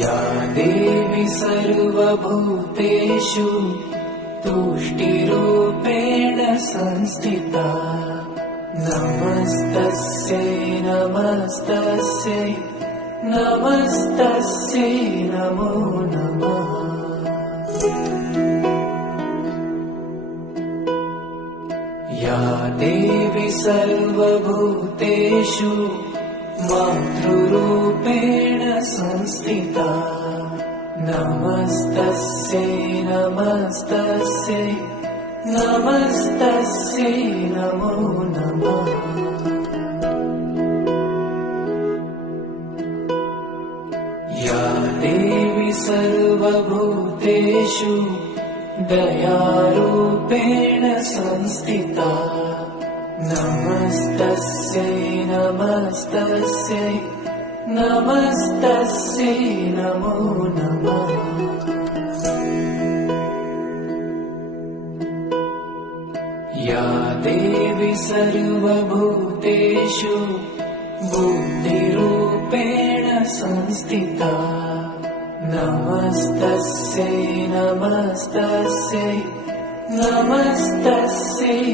या देवी सर्वभूतेषु तुष्टिरूपेण संस्थिता नमस्तस्यै नमस्तस्यै नमस्तस्यै नमो नमः। या देवी सर्वभूतेषु मातृरूपेण संस्थिता नमस्तस्यै नमस्तस्यै नमस्तस्यै नमो नमः। या देवी सर्वभूतेषु दयारूपेण संस्थिता नमस्तस्यै नमस्तस्यै नमस्तस्यै नमो नमः। या देवी सर्वभूतेषु बुद्धिरूपेण संस्थिता नमस्तस्यै नमस्तस्यै नमस्तस्यै